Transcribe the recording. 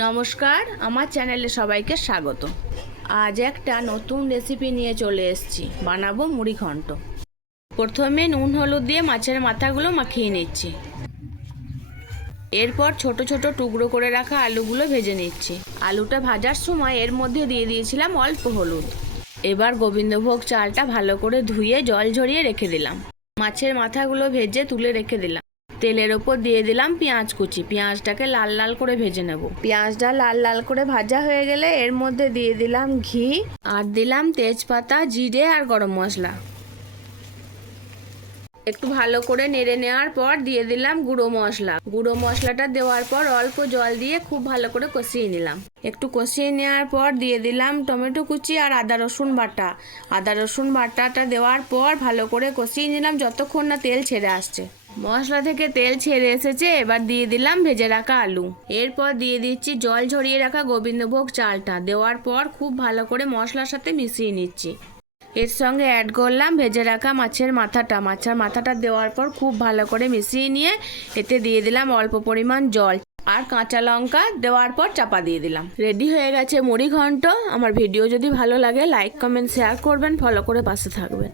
নমস্কার, আমার চ্যানেলে সবাইকে স্বাগত। আজ একটা নতুন রেসিপি নিয়ে চলে এসেছি। বানাবো মুড়ি ঘন্ট। প্রথমে নুন হলুদ দিয়ে মাছের মাথাগুলো মাখিয়ে নিচ্ছি। এরপর ছোট ছোট টুকরো করে রাখা আলুগুলো ভেজে নিচ্ছি। আলুটা ভাজার সময় এর মধ্যে দিয়ে দিয়েছিলাম অল্প হলুদ। এবার গোবিন্দভোগ চালটা ভালো করে ধুয়ে জল ঝরিয়ে রেখে দিলাম। মাছের মাথাগুলো ভেজে তুলে রেখে দিলাম। তেলের ওপর দিয়ে দিলাম পেঁয়াজ কুচি। পেঁয়াজটাকে লাল লাল করে ভেজে নেব। পেঁয়াজটা লাল লাল করে ভাজা হয়ে গেলে এর মধ্যে দিয়ে দিলাম ঘি আর দিলাম তেজপাতা, জিরে আর গরম মশলা। একটু ভালো করে নেড়ে নেওয়ার পর দিয়ে দিলাম গুঁড়ো মশলা। গুঁড়ো মশলাটা দেওয়ার পর অল্প জল দিয়ে খুব ভালো করে কষিয়ে নিলাম। একটু কষিয়ে নেওয়ার পর দিয়ে দিলাম টমেটো কুচি আর আদা রসুন বাটা। আদা রসুন বাটাটা দেওয়ার পর ভালো করে কষিয়ে নিলাম যতক্ষণ না তেল ছেড়ে আসছে। মশলা থেকে তেল ছেড়ে এসেছে, এবার দিয়ে দিলাম ভেজে রাখা আলু। এরপর দিয়ে দিচ্ছি জল ঝরিয়ে রাখা গোবিন্দভোগ চালটা। দেওয়ার পর খুব ভালো করে মশলার সাথে মিশিয়ে নিচ্ছি। এর সঙ্গে অ্যাড করলাম ভেজে রাখা মাছের মাথাটা দেওয়ার পর খুব ভালো করে মিশিয়ে নিয়ে এতে দিয়ে দিলাম অল্প পরিমাণ জল আর কাঁচা লঙ্কা দেওয়ার পর চাপা দিয়ে দিলাম। রেডি হয়ে গেছে মুড়ি ঘন্ট। আমার ভিডিও যদি ভালো লাগে লাইক কমেন্ট শেয়ার করবেন, ফলো করে পাশে থাকবেন।